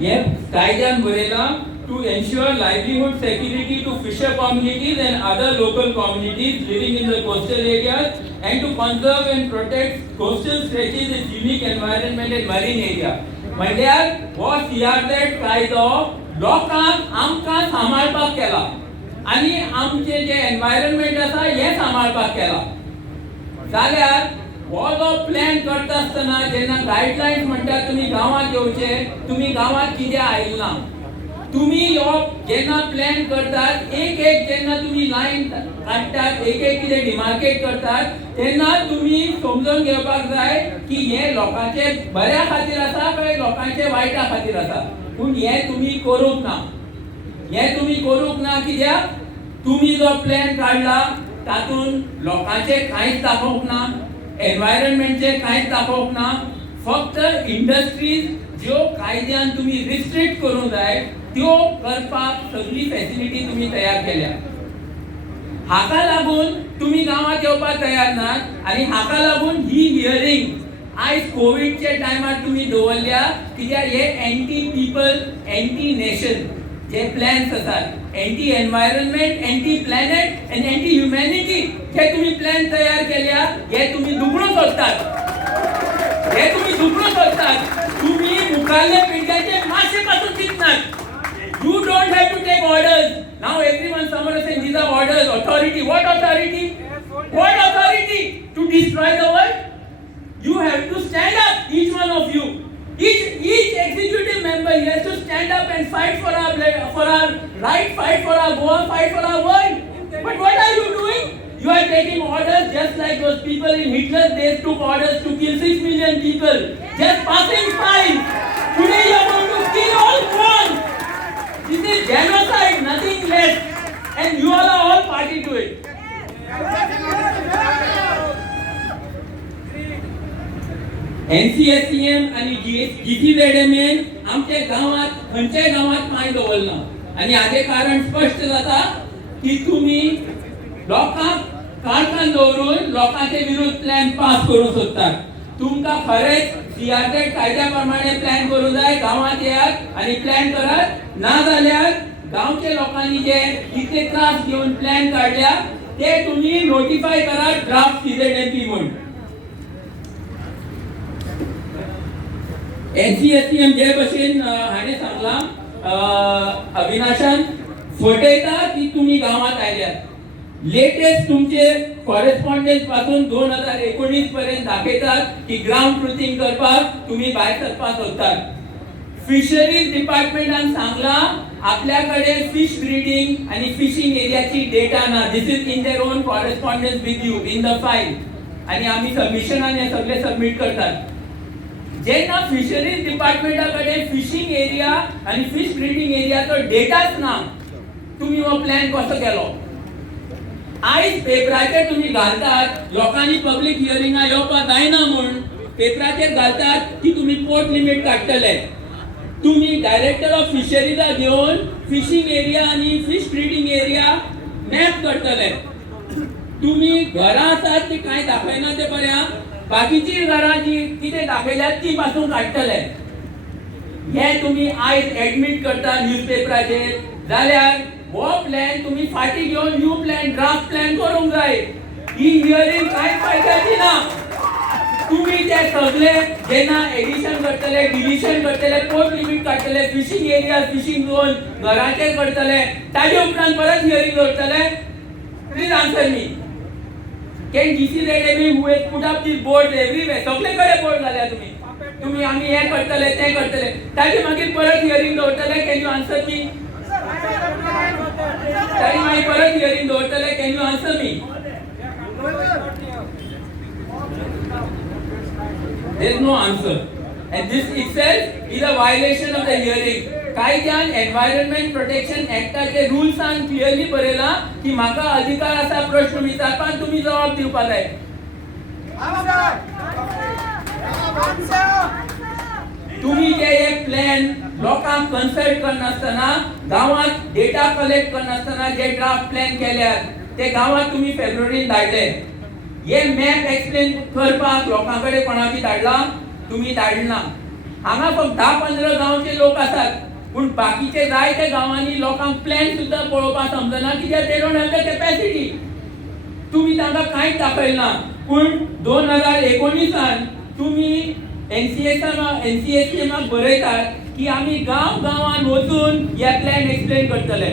हे कायद्यान बरयला to ensure livelihood security to fisher communities and other local communities living in the coastal areas and to conserve and protect coastal stretches its unique environment and marine area. म्हणल्यार हो CRZ कायदो लोकांक आमकां सांबाळपाक केला आनी आमचे जे एन्वायरमेंट आसा हे सांबाळपाक केला. जाल्यार हो जो प्लॅन करता आसतना जेन्ना गायडलायन्स म्हणटा तुमी गांवांत येवचे, तुमी गांवांत कित्याक आयिल्ले ना? तुम्ही हो जेन्ना प्लॅन करतात एक जेन्ना तुम्ही लाईन काडटात एक कितें डिमार्केट करतात तेन्ना तुम्ही समजून घेवपाक जाय की हे लोकांचे बऱ्या खातीर आसा काय लोकांचे वायटा खातीर आसा. पूण हे तुम्ही करूंक ना. हे तुम्ही करूंक ना कित्याक तुम्ही जो प्लॅन काडला तातून लोकांचे कांयच दाखोवंक ना, एन्वायरमेंटचे कांयच दाखोवंक ना. फक्त इंडस्ट्रीज ज्यो कायद्यान तुम्ही रिस्ट्रिक्ट करूंक जाय त्यो करपाक सगळी फॅसिलिटी तुम्ही तयार केल्या. हाका लागून तुम्ही गांवांत येवपाक तयार नात आनी हाका लागून ही हियरिंग आयज कोविडच्या टायमार तुम्ही दवरल्या कित्याक हे एंटी पीपल एंटी नेशन जे प्लॅन्स आसात anti environment anti planet end anti humanity जे तुम्ही प्लॅन तयार केल्या हे तुम्ही दुखणूच सोदतात. हे तुम्ही दुखणूच सोदतात. तुम्ही मुखाल्ल्या पिढ्याचे मातशे पासून चिंतनात. You don't have to take orders. Now everyone, someone is saying these are orders, authority. What authority? What authority? To destroy the world? You have to stand up, each one of you. Each executive member, he has to stand up and fight for our right, fight for our goal, fight for our world. But what are you doing? You are taking orders just like those people in Hitler's days took orders to kill 6 million people. Just passing fine. Today you are going to kill all one. This is genocide, nothing less. And you all are all party to it. NCSCM आणि GCZMN आमच्या गावात खंयच्याय गावात पांय दवरना. आणि हाचे कारण स्पष्ट जाता की तुम्ही लोकांक काळखान दवरून लोकांचे विरुद्ध प्लॅन पास करूंक सोदतात. तुमकां खरेंच CRZ कायद्या प्रमाणे प्लॅन करूंक जाय. गांवांत येयात आनी प्लॅन करात. ना जाल्यार गांवच्या लोकांनी जे इतले त्रास घेवन प्लॅन काढल्या ते तुम्ही नोटिफाय करात ड्राफ्ट CZMP म्हणून. NCSCM जे भशेन हाणें सांगला अविनाशान फटयता की तुम्ही गांवांत आयल्यात. लेटेस्ट तुमचे कॉरेस्पॉन्डन्स पासून 2019 पर्यंत दाखयतात की ग्राउंड ट्रुथिंग करपाक तुम्ही भायर सरपाक सोदतात. फिशरीज डिपार्टमेंटान सांगला आपल्याकडे फिश ब्रीडिंग आणि फिशिंग एरियाची डेटा ना. This is in their own correspondence with you in the file. आणि आम्ही सबमिशनान हे सगळे सबमिट करतात. जेन्ना फिशरीज डिपार्टमेंटाकडे फिशिंग एरिया आणि फिश ब्रीडिंग एरियाचो डेटाच ना तुम्ही हो प्लॅन कसो केलो? आयज पेपराचेर तुम्ही घालतात लोकांनी पब्लिक हियरिंगा येवपाक जायना म्हणून पेपराचेर घालतात की तुम्ही पोर्ट लिमिट काडटले. तुम्ही डायरेक्टर ऑफ फिशरीजा घेवन फिशिंग एरिया आणि फिश ब्रीडिंग एरिया मॅप करतले. तुम्ही घरां आसात ती कांय दाखयना ते बऱ्या. बाकीची घरां जी कितें दाखयल्यात ती पासून काडटले. हे तुम्ही आयज एडमिट करता न्यूजपेपराचेर. जाल्यार हो प्लॅन तुम्ही फाटी घेवन न्यू प्लॅन ड्राफ्ट प्लॅन करूंक जाय. ही हियरिंग कांय फायद्याची ना. तुम्ही ते सगळे जेन्ना एडिशन करतले डिलिशन करतले पोर्ट लिमिट काडटले फिशिंग एरिया फिशिंग झोन घराचेर करतले ताजे उपरांत परत हियरिंग करतले. Please answer me. Can GCZMA who has put up these boards everywhere सगळेकडे बोर्ड घाल्या तुम्ही आम्ही हे करतले ते करतले ताजे मागीर परत हियरिंग दवरतले. कॅन यू आन्सर मी? ताजे मागीर परत हियरिंग दवरतले. Can you answer me? There is no answer. And this itself is a violation of the hearing. कायद्यान एन्वायरमेंट प्रोटेक्शन ऍक्टाचे रूल्स आणि क्लिअरली बरयला की म्हाका अधिकार आसा प्रश्न विचारपाक तुम्ही जबाब दिवपाक जाय. तुम्ही जे एक प्लॅन लोकांक कन्सल्ट करनासतना गावात डेटा कलेक्ट करनासतना जे ड्राफ्ट प्लॅन केल्यात ते गावात तुम्ही फेब्रुवारीन धाडले. हे मॅप एक्सप्लेन करपाक लोकांकडे कोणाची धाडला? तुम्ही धाडना. हांगा फक्त 10-15 गांवचे लोक आसात, पूण बाकीचे जायते गांवांनी लोकांक प्लॅन सुद्दां पळोवपाक समजना, कित्याक they don't have the capacity. तुम्ही तांकां कांयच दाखयलें ना. पूण 2019 तुम्ही NCSCMक बरयतात की आमी गांवान वचून हे प्लॅन एक्सप्लेन करतले.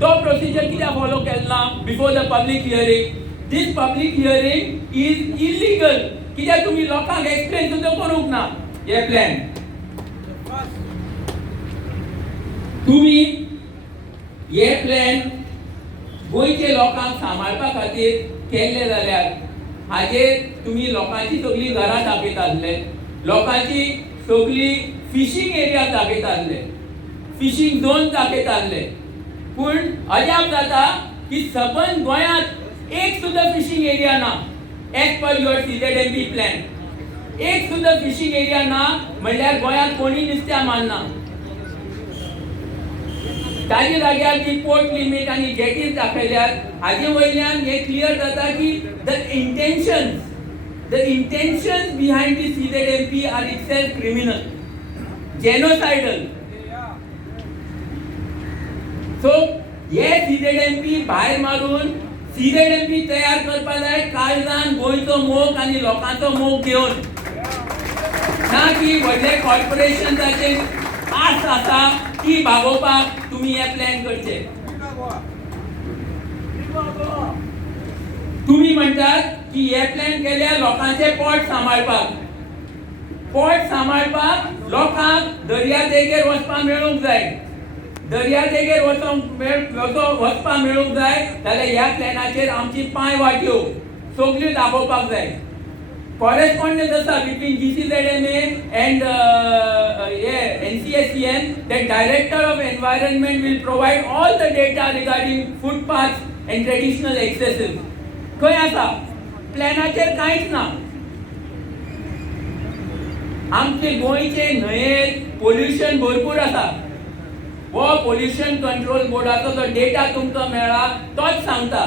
तो प्रोसिजर कित्याक फॉलो केलो ना before the public hearing? This public hearing is illegal, कित्याक तुम्ही लोकांक एक्सप्लेन सुद्दां करूंक ना हे प्लॅन. तुम्ही हे प्लॅन गोंयचे लोकांक सांबाळपा खातीर केल्ले जाल्यार हाजेर तुम्ही लोकांची सगळी घरां दाखयत आसले, लोकांची सगळी फिशींग एरिया दाखयत आसले, फिशींग झोन दाखयत आसले. पूण अजाप जाता की सबंद गोंयांत एक सुद्दां फिशींग एरिया ना as per your CZMP plan. एक सुद्दां फिशींग एरिया ना म्हणल्यार गोंयांत कोणी नुस्त्या मारना. ताजे जाग्यार जी पोर्ट लिमिट आनी जेटीज दाखयल्यात हाजे वयल्यान हे क्लियर जाता की the intentions behind the CZMP are itself criminal, genocidal. So हे CZMP भायर मारून CZMP तयार करपा जाय काळजान गोंयचो मोग आनी लोकांचो मोग घेवन, ना की व्हडले कॉर्पोरेशन्साचे आस आसा की भागोवपाक तुम्ही हे प्लॅन करचे. तुम्ही म्हणतात की हे प्लॅन केल्यार लोकांचे पोट सांबाळपाक लोकांक दर्या देगेर वचपाक मेळूंक जाय. दर्या देगेर वचपाक मेळूंक जाय जाल्यार ह्या प्लॅनाचेर आमची पांय वाट्यो सगळ्यो दाखोवपाक जाय. Correspondence आसा between GCZMA and NCSCN that Director of Environment will provide all the data regarding footpaths and traditional accesses. खंय आसा? प्लॅनाचेर कांयच ना. आमचे गोंयचे न्हंयेर पोल्युशन भरपूर आसा. हो पोल्युशन कंट्रोल बोर्डाचो जो डेटा तुमकां मेळ्ळा तोच सांगता.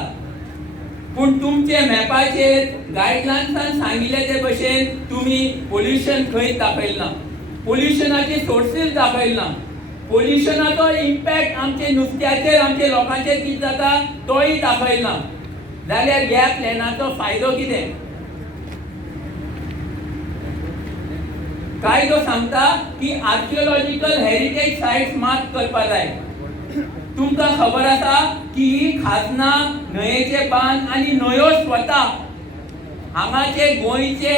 पूण तुमचे मॅपाचेर गायडलायन्सान सांगिल्ले ते भशेन तुम्ही पोल्युशन खंयच दाखयलें ना. पोल्युशनाचे सोर्सीस दाखयले ना. पोल्युशनाचो इम्पॅक्ट आमचे नुस्त्याचेर आमचे लोकांचेर कितें जाता तोय दाखयले ना. जाल्यार ह्या प्लॅनाचो फायदो कितें? कायदो सांगता की आर्किओलॉजिकल हेरिटेज सायट्स मार्क करपा जाय. तुमकां खबर आसा की खाजना, न्हंयेचे बांद आनी न्हंयो स्वता हांगाचे गोंयचे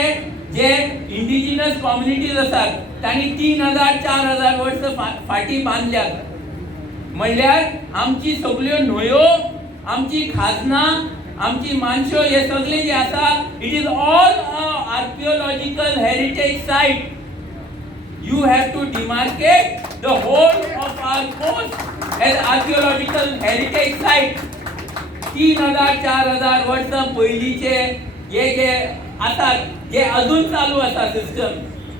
जे इंडिजिनस कम्युनिटीज आसात तांणी 3000-4000 वर्सां फाटीं बांदल्यात. म्हणल्यार आमची सगळ्यो न्हंयो, आमची खाजना, आमची मानश्यो हे सगळे जे आसा it is all archaeological heritage site. You have to demarcate the whole of our coast as archaeological heritage site. 3000-4000 वर्सां पयलींचे हे जे आसात जे अजून चालू आसा सिस्टम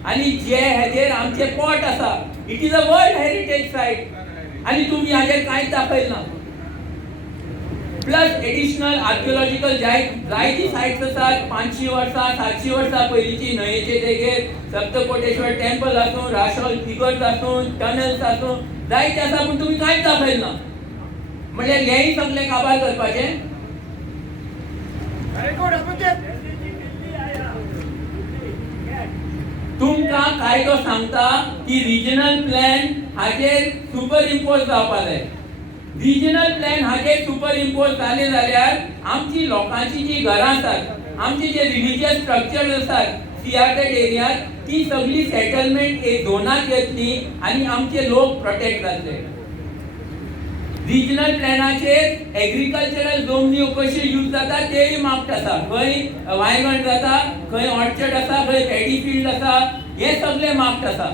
आनी जे हेजेर आमचे पोर्ट आसा it is a world heritage site आनी तुम्ही हाजेर कांयच दाखयलें ना. प्लस एडिशनल आर्किओलॉजिकल जायती सायट्स आसात 500 वर्सां 700 वर्सां पयलींची न्हंयेचे देगेर सप्तकोटेश्वर टेम्पल आसूं, राशोल फिगर्स आसूं, टनल्स आसूं जायते आसा पूण तुम्ही कांयच दाखयलें ना. म्हणल्यार हेंय सगळें काबार करपाचें. तुमकां कायदो सांगता की रिजनल प्लॅन हाजेर सुपर इम्पोज जावपा जाय. रिजनल प्लॅन हाजेर सुपर इम्पोज जाले जाल्यार आमची लोकांची जी घरां आसात, आमचे जे रिलिजियस स्ट्रक्चर आसात सीआरटेड एरियात ती सगळी सेटलमेंट एक झोनात येतली आनी आमचे लोक प्रोटेक्ट जातले. रिजनल प्लॅनाचेर एग्रीकल्चरल जमनी कशी यूज जाता तेय मार्क्ड आसा. खंय वायगण जाता, खंय ऑर्चर्ड आसा, खंय पॅडी फील्ड आसा, हे सगळे मार्क्ड आसा.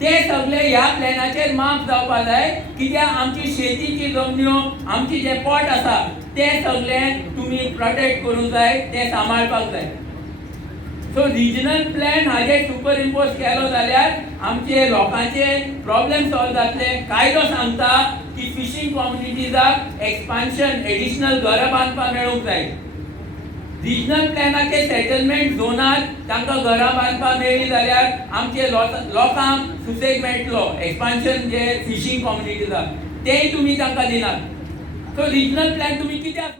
ते सगळे ह्या प्लॅनाचेर मार्क जावपा जाय कित्याक आमची शेतीची जमन्यो, आमची जे पोट आसा ते सगळे तुम्ही प्रोटेक्ट करूंक जाय, ते सांबाळपाक जाय. सो रिजनल प्लॅन हाजेर सुपर इम्पोज केलो जाल्यार आमचे लोकांचे प्रॉब्लेम सॉल्व जातले. कायदो सांगता की फिशिंग कम्युनिटीजाक एक्सपान्शन एडिशनल घरां बांदपाक मेळूंक जाय. रिजनल प्लॅनाचे सेटलमेंट झोनात तांकां घरां बांदपाक मेळ्ळी जाल्यार आमचे लोकांक सुसेग मेळटलो. एक्सपान्शन जे फिशींग कम्युनिटीज आसा तेंय तुमी तांकां दिनात. सो रिजनल प्लॅन तुमी कित्याक